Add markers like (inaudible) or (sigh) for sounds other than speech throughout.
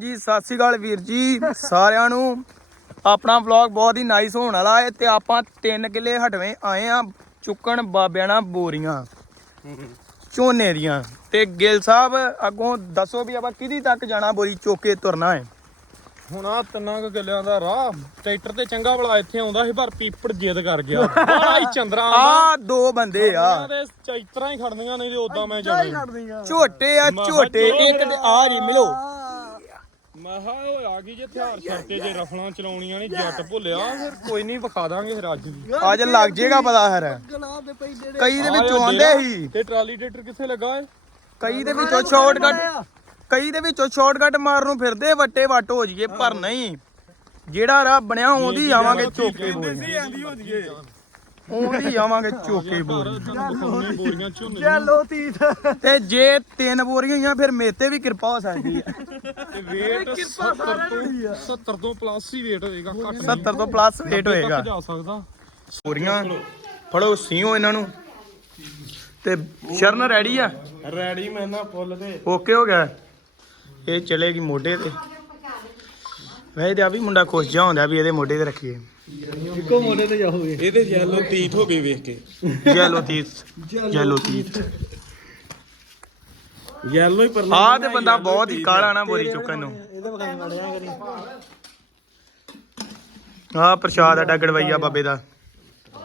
ਜੀ ਸਤਿ ਸ਼੍ਰੀ ਅਕਾਲ ਵੀਰ ਜੀ ਸਾਰਿਆਂ ਨੂੰ। ਆਪਣਾ ਵਲੌਗ ਬਹੁਤ ਹੀ ਨਾਈਸ ਹੋਣ ਵਾਲਾ ਹੈ ਤੇ ਆਪਾਂ 3 ਕਿੱਲੇ ਹਟਵੇਂ ਆਏ ਆ ਚੁੱਕਣ ਬਾਬਿਆਂ ਨਾਲ ਬੋਰੀਆਂ। ਝੋਨੇ ਦੀਆਂ। ਤੇ ਗਿੱਲ ਸਾਹਿਬ ਅੱਗੋਂ ਦੱਸੋ ਵੀ ਆਪਾਂ ਕਿਹਦੀ ਤੱਕ ਜਾਣਾ ਬੋਰੀ ਚੁੱਕ ਤੁਰਨਾ ਹੈ? ਹੁਣ ਆ ਤਿੰਨਾਂ ਕੁ ਕਿੱਲਿਆਂ ਦਾ ਰਾਹ ਟਰੈਕਟਰ ਤੇ ਚੰਗਾ ਭਲਾ ਇੱਥੇ ਆਉਂਦਾ ਸੀ ਪਰ ਪੀਪੜ ਜਿੱਦ ਕਰ ਗਿਆ। (laughs) ਬੜਾ ਹੀ ਚੰਦਰਾ ਆ ਦੋ ਬੰਦੇ ਆ। ਤੇ ਚੈਤਰਾਂ ਹੀ ਖੜਨੀਆਂ ਨਹੀਂ ਤੇ ਉਦਾਂ ਮੈਂ ਜਾਣਾ। ਝੋਟੇ ਆ ਝੋਟੇ। ਇੱਕ ਤੇ ਆ ਜੀ ਮਿਲੋ। ਮੈਂ ਹਾਂ ਉਹ ਆ ਗਈ ਜੇ ਹਥਿਆਰ ਛੱਤੇ ਜੇ ਰਫਲਾਂ ਚਲਾਉਣੀਆਂ ਨਹੀਂ ਜੱਟ ਭੁੱਲਿਆ। ਫਿਰ ਕੋਈ ਨਹੀਂ ਵਿਖਾ ਦਾਂਗੇ ਫਿਰ ਅੱਜ ਵੀ। ਅੱਜ ਲੱਗ ਜੇਗਾ ਪਤਾ ਫਿਰ। ਕਈ ਦੇ ਵਿੱਚੋਂ ਆਂਦੇ ਸੀ। ਤੇ ਟਰਾਲੀ ਟਰੈਕਟਰ ਕਿੱਥੇ ਲੱਗਾ ਏ? ਕਈ ਦੇ ਵਿੱਚੋਂ ਸ਼ਾਰਟਕਟ ਕਈ ਦੇ ਵਿੱਚੋਂ ਸ਼ਾਰਟਕਟ ਮਾਰਨ ਨੂੰ ਫਿਰਦੇ ਵੱਟੇ ਵੱਟ ਹੋ ਜੀਏ ਪਰ ਨਹੀਂ। ਜਿਹੜਾ ਰਾਹ ਬਣਿਆ ਉਹਦੀ ਆਵਾਂਗੇ ਚੋਕੇ ਹੋ ਜੀਏ ਉਹਦੀ ਆਵਾਂਗੇ ਚੋਕੇ ਬੋਰੀਆਂ ਤੁਹਾਨੂੰ ਬੋਰੀਆਂ ਝੋਨੇ ਤੇ। ਜੇ ਤਿੰਨ ਬੋਰੀਆਂ ਹੋਈਆਂ ਫਿਰ ਮੇਤੇ ਵੀ ਕਿਰਪਾ ਹੋ ਸਕਦੀ ਹੈ ਤੇ weight 70 ਤੋਂ 70 ਤੋਂ ਪਲੱਸ ਹੀ weight ਹੋਏਗਾ ਘੱਟ 70 ਤੋਂ ਪਲੱਸ weight ਹੋਏਗਾ। ਜਾ ਸਕਦਾ। ਬੋਰੀਆਂ ਫੜੋ ਸੀਓ ਇਹਨਾਂ ਨੂੰ। ਤੇ ਸ਼ਰਨ ਰੈਡੀ ਆ? ਰੈਡੀ ਮੈਂ ਨਾ ਫੁੱਲ ਤੇ ਓਕੇ ਹੋ ਗਿਆ। ਇਹ ਚਲੇਗੀ ਮੋਢੇ ਤੇ। ਵੈਸੇ ਤੇ ਆ ਵੀ ਮੁੰਡਾ ਖੁਸ਼ ਜਾ ਹੁੰਦਾ ਵੀ ਇਹਦੇ ਮੋਢੇ ਤੇ ਰੱਖੀਏ। ਇਹਦੇ ਯੈਲੋ ਤੀਤ ਹੋ ਗਏ ਵੇਖ ਕੇ। ਜੈਲੋ ਤੀਤ ਜੈਲੋ ਤੀਤ ਯੈਲੋ ਹੀ ਪਰ ਆ ਤੇ ਬੰਦਾ ਬਹੁਤ ਹੀ ਕਾਲਾ ਨਾ ਬੋਰੀ ਚੁੱਕਣ ਨੂੰ। ਆ ਪ੍ਰਸ਼ਾਦ ਆਡਾ ਗੜਵਈਆ ਬਾਬੇ ਦਾ।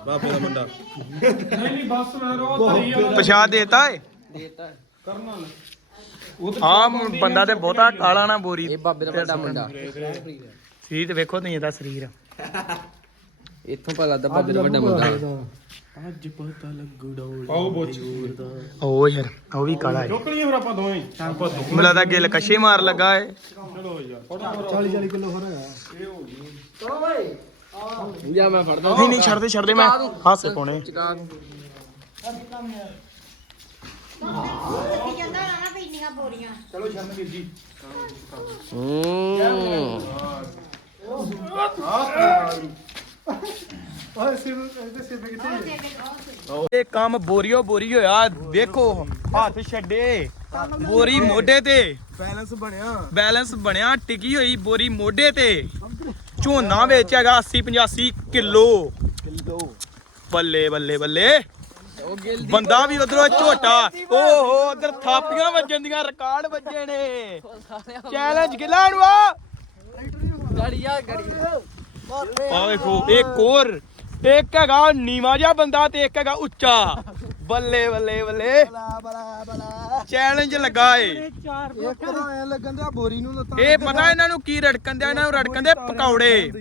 ਬਾਬੇ ਦਾ ਮੁੰਡਾ। ਨਹੀਂ ਨਹੀਂ ਬਸ ਰੋ ਪ੍ਰਸ਼ਾਦ ਦੇਤਾ ਏ? ਆ ਬੰਦਾ ਤੇ ਬਹੁਤਾ ਕਾਲਾ ਨਾ ਬੋਰੀ ਇਹ ਬਾਬੇ ਦਾ ਵੱਡਾ ਮੁੰਡਾ। ਸਰੀਰ ਤੇ ਵੇਖੋ ਤੁਸੀਂ ਇਹਦਾ ਸਰੀਰ। ਇੱਥੋਂ ਪਤਾ ਲੱਗਦਾ ਬਾਬੇ ਦਾ ਵੱਡਾ ਮੁੰਡਾ। ਪਾਓ ਬੋਚ। ਓ ਯਾਰ ਉਹ ਵੀ ਕਾਲਾ ਏ ਚੁੱਕ ਲਈਏ ਫਿਰ ਆਪਾਂ ਦੋਵੇਂ। ਆਪਾਂ ਦੋ ਲੱਗਦਾ ਗਿੱਲ ਕੱਛੇ ਮਾਰ ਲੱਗਾ ਏ। ਚਲੋ ਯਾਰ ਜਾ ਮੈਂ ਫੜਦਾ। ਨਹੀਂ ਨਹੀਂ ਛੱਡ ਦੇ ਛੱਡ ਦੇ। ਮੈਂ ਹਾਸੇ ਪਾਉਣੇ। ਚਕਾ ਇਹ ਕੰਮ ਬੋਰੀਓ ਬੋਰੀ ਹੋਇਆ ਵੇਖੋ ਹੱਥ ਛੱਡੇ। ਬੋਰੀ ਮੋਢੇ ਤੇ। ਬੈਲੈਂਸ ਬਣਿਆ। ਬੈਲੈਂਸ ਬਣਿਆ ਟਿਕੀ ਹੋਈ ਬੋਰੀ ਮੋਢੇ ਤੇ। ਝੋਨਾ ਵਿੱਚ ਹੈਗਾ 80 85 ਕਿਲੋ। ਬੱਲੇ ਬੱਲੇ ਬੱਲੇ। ਗਿਲ ਬੰਦਾ ਵੀ ਉਧਰੋਂ ਝੋਟਾ। ਓਹੋ ਉਧਰ ਥਾਪੀਆਂ ਵੱਜਣ ਦੀਆਂ ਰਿਕਾਰਡ ਵੱਜੇ ਨੇ। ਚੈਲੰਜ ਗਿਲਾ ਨੂੰ ਆ। ਆ ਗੜੀ ਆ ਵੇਖੋ ਇੱਕ ਹੋਰ। ਇੱਕ ਹੈਗਾ ਨੀਵਾ ਜਿਹਾ ਬੰਦਾ ਤੇ ਇੱਕ ਹੈਗਾ ਉੱਚਾ। ਬੱਲੇ ਬੱਲੇ ਬੱਲੇ। ਚੈਲੰਜ ਲੱਗਾ ਏ। ਇੱਕ ਤਾਂ ਐ ਲੱਗਣ ਦਿਆ ਬੋਰੀ ਨੂੰ ਲੱਤਾਂ ਇਹ ਪਤਾ ਇਹਨਾਂ ਨੂੰ ਕੀ ਰੜਕਣ ਦਿਆ ਇਹਨਾਂ ਨੂੰ ਰੜਕਣ ਦੇ ਪਕੌੜੇ।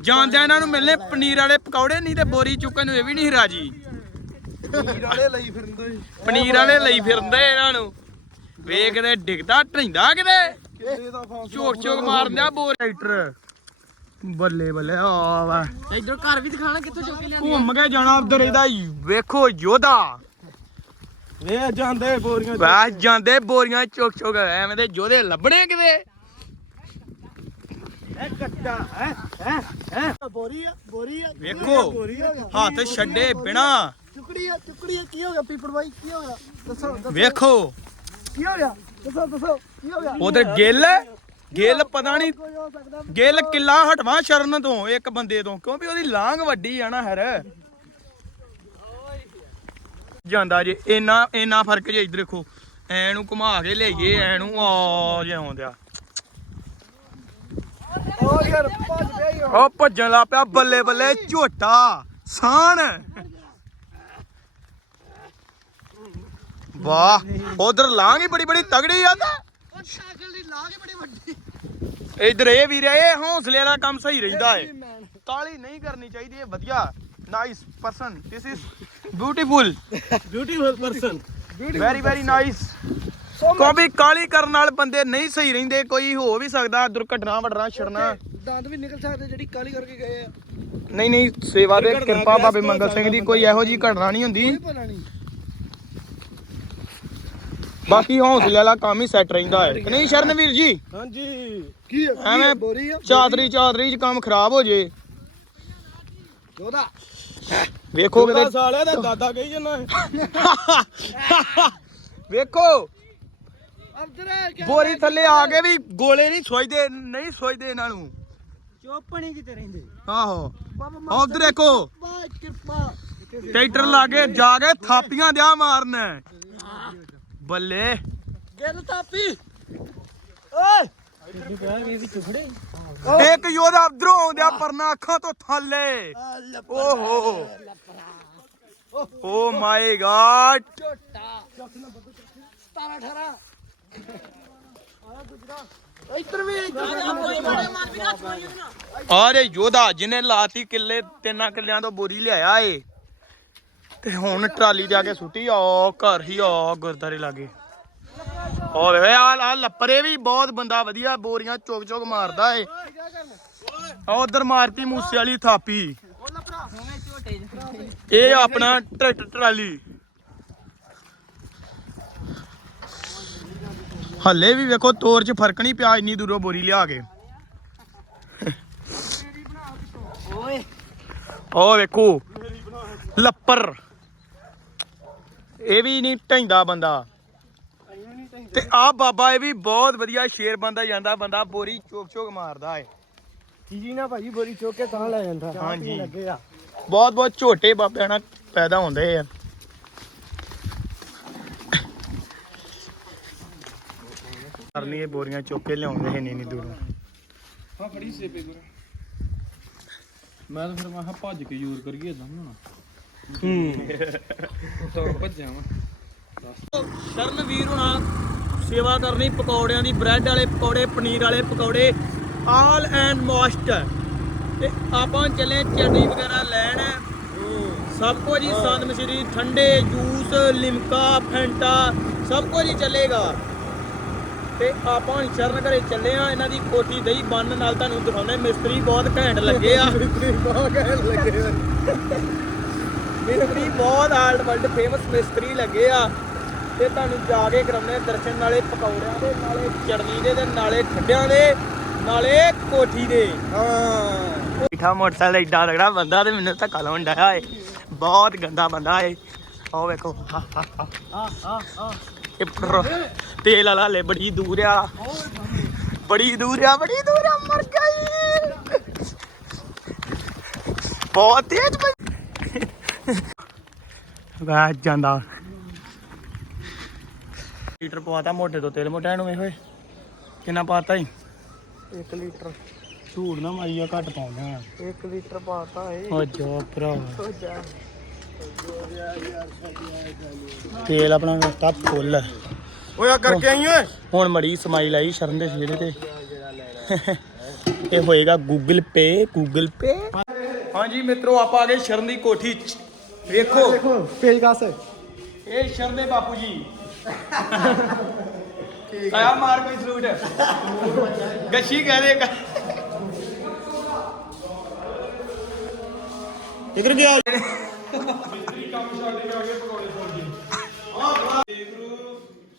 ਜਾਂਦਿਆਂ ਇਹਨਾਂ ਨੂੰ ਮਿਲਨੇ ਪਨੀਰ ਵਾਲੇ ਪਕੌੜੇ ਨਹੀਂ ਤੇ ਬੋਰੀ ਚੁੱਕਣ ਨੂੰ ਇਹ ਵੀ ਨਹੀਂ ਰਾਜੀ। ਵਾਲੇ ਲਈ ਫਿਰਦੇ। ਪਨੀਰ ਵਾਲੇ ਲਈ ਫਿਰਦੇ ਇਹਨਾਂ ਨੂੰ। ਵੇਖਦੇ ਡਿੱਗਦਾ ਢਿੰਦਾ ਕਿਤੇ। ਕਿਤੇ ਦਾ ਫਾਂਸ ਝੋਕ ਝੋਕ ਮਾਰਦਾ ਬੋਰ। ਟਰੈਕਟਰ। ਬੱਲੇ ਬੱਲੇ ਆ ਵਾ। ਇਧਰ ਘਰ ਵੀ ਦਿਖਾਣਾ ਕਿੱਥੋਂ ਚੁੱਕ ਕੇ ਲਿਆਂਦੀ ਘੁੰਮ ਕੇ ਜਾਣਾ ਉਧਰ ਇਹਦਾ ਵੇਖੋ ਯੋਧਾ। ਵੇ ਜਾਂਦੇ ਬੋਰੀਆਂ ਵਾਹ ਜਾਂਦੇ ਬੋਰੀਆਂ ਚੁੱਕ ਚੁੱਕ ਐਵੇਂ ਦੇ ਯੋਧੇ ਲੱਭਣੇ ਕਿਤੇ? ਵੇਖੋ ਹੱਥ ਛੱਡੇ ਬਿਨਾ। ਟੁਕੜੀ ਆ। ਕੀ ਹੋ ਗਿਆ ਪੀਪੜ ਬਾਈ? ਕੀ ਹੋ ਗਿਆ? ਦੱਸੋ ਦੱਸੋ, ਵੇਖੋ। ਕੀ ਹੋ ਗਿਆ? ਦੱਸੋ ਦੱਸੋ ਕੀ ਹੋ ਗਿਆ? ਉਧਰ ਗਿੱਲ ਗਿੱਲ ਪਤਾ ਨਹੀਂ ਕੋਈ ਹੋ ਸਕਦਾ ਗਿੱਲ ਕਿੱਲਾ ਹਟਵਾ ਸ਼ਰਨ ਤੋਂ ਇੱਕ ਬੰਦੇ ਤੋਂ ਕਿਉਂਕਿ ਉਹਦੀ ਲਾਂਗ ਵੱਡੀ ਆ ਨਾ ਹਰ। ਜਾਂਦਾ ਜੇ ਇੰਨਾ ਇੰਨਾ ਫ਼ਰਕ ਜੇ ਇੱਧਰ ਦੇਖੋ। ਐ ਨੂੰ ਘੁਮਾ ਕੇ ਲਿਆਈਏ ਐ ਨੂੰ ਆ ਜੇ ਆਉਂਦਿਆ। ਓ ਯਾਰ ਭੱਜ ਪਿਆ ਭੱਜਣ ਲੱਗ ਪਿਆ ਬੱਲੇ ਬੱਲੇ ਝੋਟਾ ਸਾਣ। ਵਾਹ ਉਧਰ ਲਾਂਗ ਹੀ ਬੜੀ ਬੜੀ ਤਗੜੀ ਆ ਤਾਂ। ਸਾਈਕਲ ਦੀ ਲਾਗ ਹੀ ਬੜੀ ਵੱਡੀ। ਇਧਰ ਇਹ ਵੀਰ ਇਹ ਹੌਸਲੇ ਦਾ ਕੰਮ ਸਹੀ ਰਹਿੰਦਾ ਏ। ਕਾਲੀ ਨਹੀਂ ਕਰਨੀ ਚਾਹੀਦੀ ਇਹ ਵਧੀਆ। Nice person this is beautiful beautiful person very very nice ਕਿਉਂਕਿ ਕਾਲੀ ਕਰਨ ਨਾਲ ਬੰਦੇ ਨਹੀਂ ਸਹੀ ਰਹਿੰਦੇ ਕੋਈ ਹੋ ਵੀ ਸਕਦਾ ਦੁਰਘਟਨਾ ਵੜਨਾ ਛੜਨਾ ਦੰਦ ਵੀ ਨਿਕਲ ਸਕਦੇ ਜਿਹੜੀ ਕਾਲੀ ਕਰਕੇ ਗਏ ਆ। ਨਹੀਂ ਨਹੀਂ ਸੇਵਾ ਦੇ ਕਿਰਪਾ ਬਾਬੇ ਮੰਗਲ ਸਿੰਘ ਦੀ ਕੋਈ ਇਹੋ ਜੀ ਘਟਨਾ ਨਹੀਂ ਹੁੰਦੀ। ਪਤਾ ਨਹੀਂ। ਬਾਕੀ ਹੌਸਲੇ ਵਾਲਾ ਕੰਮ ਹੀ ਸੈੱਟ ਰਹਿੰਦਾ ਹੈ। ਕਿ ਨਹੀਂ ਸ਼ਰਨਵੀਰ ਜੀ? ਹਾਂਜੀ। ਕੀ ਆ? ਕੀ ਆ? ਐਵੇਂ ਬੋਰੀ ਆ? ਚਾਦਰੀ ਚਾਦਰੀ ਚ ਕੰਮ ਖਰਾਬ ਹੋ ਜੇ। ਵੇਖੋ ਕਿਤੇ ਸਾਲਿਆ ਦਾ ਦਾਦਾ ਕਹੀ ਜਨਾ (laughs) ਵੇਖੋ। ਬੋਰੀ ਥੱਲੇ ਆ ਕੇ ਵੀ ਗੋਲੇ ਨਹੀਂ ਸੋਚਦੇ ਨਹੀਂ ਸੋਚਦੇ ਇਹਨਾਂ ਨੂੰ। ਚੋਪਣੀ ਕਿਤੇ ਰਹਿੰਦੇ। ਆਹੋ। ਉਧਰ ਦੇਖੋ। ਟਰੈਕਟਰ ਲਾਗੇ ਜਾ ਕੇ ਥਾਪੀਆਂ ਦਿਆ ਮਾਰਨ। ਬੱਲੇ। ਗਿੱਲ ਤਾਪੀ। ਓਏ। ਇੱਕ ਯੋਧਾ ਉਧਰੋਂ ਆਉਂਦਿਆ ਪਰਨਾ ਅੱਖਾਂ ਤੋਂ ਥੱਲੇ। ਓਹੋ। ਓ ਮਾਈ ਗਾਡ। ਠਾਰਾ ਇੱਧਰ ਵੀ ਇੱਧਰ ਆਰੇ ਯੋਧਾ ਜਿਹਨੇ ਲਾਤੀ ਕਿੱਲੇ ਤਿੰਨਾਂ ਕਿੱਲਿਆਂ ਤੋਂ ਬੋਰੀ ਲਿਆਇਆ ਏ। ਤੇ ਹੁਣ ਟਰਾਲੀ ਤੇ ਆ ਕੇ ਸੁੱਟੀ ਆ ਘਰ ਹੀ ਆ ਗੁਰਦਾਰੇ ਲਾਗੇ। ਓਏ ਵੇ ਆ ਆ ਲੱਪਰੇ ਵੀ ਬਹੁਤ ਬੰਦਾ ਵਧੀਆ ਬੋਰੀਆਂ ਚੁੱਕ ਚੁੱਕ ਮਾਰਦਾ ਏ। ਆ ਉਧਰ ਮਾਰਤੀ ਮੂਸੇ ਵਾਲੀ ਥਾਪੀ। ਇਹ ਆਪਣਾ ਟਰੈਕਟਰ ਟਰਾਲੀ। ਹੱਲੇ ਵੀ ਵੇਖੋ ਤੋਰ 'ਚ ਫ਼ਰਕ ਨਹੀਂ ਪਿਆ ਇੰਨੀ ਦੂਰੋਂ ਬੋਰੀ ਲਿਆ ਕੇ। ਓਏ। ਉਹ ਵੇਖੋ ਲੱਪਰ। ਇਹ ਵੀ ਨਹੀਂ ਢੈਂਦਾ ਬੰਦਾ। ਤੇ ਆ ਬਾਬਾ ਇਹ ਵੀ ਬਹੁਤ ਵਧੀਆ ਸ਼ੇਰ ਬੰਦਾ ਜਾਂਦਾ ਬੰਦਾ ਬੋਰੀ ਚੋਕ ਚੋਕ ਮਾਰਦਾ ਏ। ਜੀ ਨਾ ਭਾਜੀ ਬੋਰੀ ਚੋਕ ਕੇ ਤਾਂ ਲੈ ਜਾਂਦਾ। ਹਾਂਜੀ। ਬਹੁਤ ਬਹੁਤ ਝੋਟੇ ਬਾਬਿਆਂ ਨਾਲ ਪੈਦਾ ਹੁੰਦੇ ਆ। ਕਰਨੀ ਇਹ ਬੋਰੀਆਂ ਚੁੱਕ ਕੇ ਲਿਆਉਂਦੇ ਹੈ ਨਹੀਂ ਨਹੀਂ ਦੂਰੋਂ। ਹਾਂ ਫੜੀ ਸੇਪੇ ਗੁਰ ਮੈਂ ਤਾਂ ਫਿਰ ਮੈਂ ਕਿਹਾ ਭੱਜ ਕੇ ਯੂਜ਼ ਕਰੀਏ ਇਦਾਂ ਤਾਂ ਭੱਜਿਆ ਮੈਂ ਹੁਣਾ, ਸੇਵਾ ਕਰਨੀ ਪਕੌੜਿਆਂ ਦੀ, ਬ੍ਰੈਡ ਵਾਲੇ ਪਕੌੜੇ, ਪਨੀਰ ਵਾਲੇ ਪਕੌੜੇ ਆਲ ਐਂਡ ਮੋਸਟ ਤੇ ਆਪਾਂ ਚੱਲੇ ਚਟਨੀ ਵਗੈਰਾ ਲੈਣ। ਸਭ ਕੁਝ ਹੀ ਸੰਦ ਮਸ਼ਰੀ, ਠੰਡੇ ਜੂਸ, ਲਿਮਕਾ, ਫੈਂਟਾ, ਸਭ ਕੁਝ ਹੀ ਚੱਲੇਗਾ। ਤੇ ਆਪਾਂ ਸ਼ਰਨ ਘਰੇ ਚੱਲੇ ਆ, ਇਹਨਾਂ ਦੀ ਕੋਠੀ ਦਹੀਂ ਬੰਨ ਨਾਲ ਤੁਹਾਨੂੰ ਦਿਖਾਉਣੇ ਮਿਸਤਰੀ ਬਹੁਤ ਘੈਂਟ ਲੱਗੇ ਆ। ਮਿਸਤਰੀ ਬਹੁਤ ਆਲਡ ਵਰਲਡ ਫੇਮਸ ਮਿਸਤਰੀ ਲੱਗੇ ਆ। ਤੇ ਤੁਹਾਨੂੰ ਜਾ ਕੇ ਕਰਾਉਂਦੇ ਦਰਸ਼ਨ, ਨਾਲੇ ਪਕੌੜਿਆਂ ਦੇ, ਨਾਲੇ ਚਟਨੀ ਦੇ ਤੇ ਨਾਲੇ ਠੰਡਿਆਂ ਦੇ, ਨਾਲੇ ਕੋਠੀ ਦੇ। ਹਾਂ। ਮਿੱਠਾ ਮੋਟਰਸਾਈਕਲ ਏਡਾ ਤਗੜਾ ਬੰਦਾ ਤੇ ਮੈਨੂੰ ਧੱਕਾ ਲਾਉਣ ਡਿਆ ਏ। ਬਹੁਤ ਗੰਦਾ ਬੰਦਾ ਏ। ਆਹ ਵੇਖੋ। ਆ ਆ ਆ ਇਹ ਤੇਲ ਵਾਲਾ ਹਲੇ ਬੜੀ ਦੂਰ ਆ। ਬੜੀ ਦੂਰ ਆ, ਬੜੀ ਦੂਰ ਆ, ਮਰ ਗਈ। ਬਹੁਤ ਤੇਜ਼ ਵਾਹ ਜਾਂਦਾ ਲੀਟਰ ਪਵਾਤਾ ਮੋਟੇ ਤੋਂ ਤੇਲ। ਮੋਟਿਆਂ ਨੂੰ ਇਹ। ਹੋਏ ਕਿੰਨਾ ਪਾਤਾ ਹੀ 1 ਲੀਟਰ। ਝੂੜ ਨਾ ਮਾਰੀਆ ਘੱਟ ਪਾਉਂਦਾ ਆ। 1 ਲੀਟਰ ਪਾਤਾ ਏ ਓ ਜੋ ਭਰਾ। ਹੋ ਜਾ। ਤੇਲ ਆਪਣਾ ਕਰਤਾ ਫੁੱਲ। ਓਏ ਆ ਕਰਕੇ ਆਈ ਓਏ। ਹੁਣ ਮੜੀ ਸਮਾਈਲ ਆਈ ਸ਼ਰਨ ਦੇ ਚਿਹਰੇ ਤੇ। ਇਹ ਹੋਏਗਾ ਗੂਗਲ ਪੇ ਗੂਗਲ ਪੇ ਹਾਂਜੀ ਮਿੱਤਰੋ ਆਪਾਂ ਆ ਗਏ ਸ਼ਰਨ ਦੀ ਕੋਠੀ 'ਚ। ਵੇਖੋ ਦੇਖੋ ਪੇਜ ਗਾਸ ਇਹ ਸ਼ਰਨ ਦੇ ਬਾਪੂ ਜੀ ਕਾਇਆ ਮਾਰ ਕੋਈ ਸਲੂਟ ਗੱਛੀ ਕਹਿ ਦੇ ਇਧਰ ਗਿਆ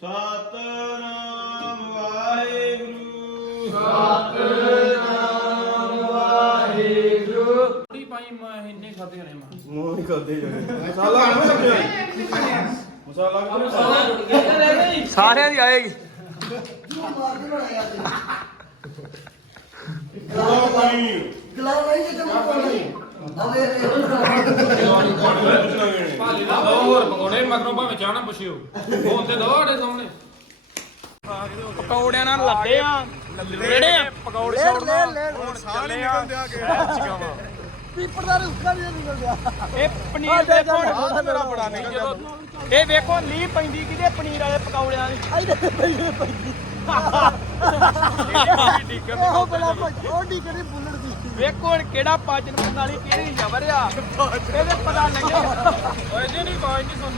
ਸਤਨਾਮ ਵਾਹਿਗੁਰੂ ਥੋੜੀ ਪਾਈ ਮੈਂ ਇੰਨੇ ਖਾਦੇ ਨੇ ਮੈਂ। ਸਾਰਿਆਂ ਦੀ ਆਏਗੀ। ਹੋਰ ਪਕੌੜੇ ਮਗਰੋਂ ਭਾਵੇਂ ਚਾਹ ਨਾ ਪੁੱਛਿਓ। ਹੁਣ ਤੇ ਦੋ ਆੜੇ ਸਾਹਮਣੇ। ਪਕੌੜਿਆਂ ਨਾਲ ਲੱਗੇ ਆ। ਰੇੜੇ ਆ। ਪਕੌੜੇ ਲੈ ਹੁਣ ਸਾਰੇ ਨਿਕਲਦੇ ਆ। ਕੇ ਪੀਪਰ ਦਾ ਰੁੱਖਾ ਨਹੀਂ ਨਿਕਲਦਾ ਇਹ ਪਨੀਰ ਦੇ ਕੋਣ ਮੇਰਾ ਬੜਾ ਨਿਕਲ ਇਹ ਵੇਖੋ ਲੀ ਪੈਂਦੀ ਕਿਤੇ ਪਨੀਰ ਵਾਲੇ ਪਕੌੜਿਆਂ ਦੀ। ਆਈ ਦੇ ਪਈ ਪਈ ਉਹ ਬੜਾ ਉਹ ਡਿਗਰੀ ਬੁੱਲੜ ਦੀ। ਵੇਖੋ ਹੁਣ ਕਿਹੜਾ ਪਾਚਨ ਪ੍ਰਣਾਲੀ ਕਿਹੜੀ ਜਬਰ ਆ। ਇਹਦੇ ਪਤਾ ਲੱਗਿਆ। ਓਏ ਜੇ ਨਹੀਂ ਬਾਜ ਨਹੀਂ ਸੁਣਨੀ।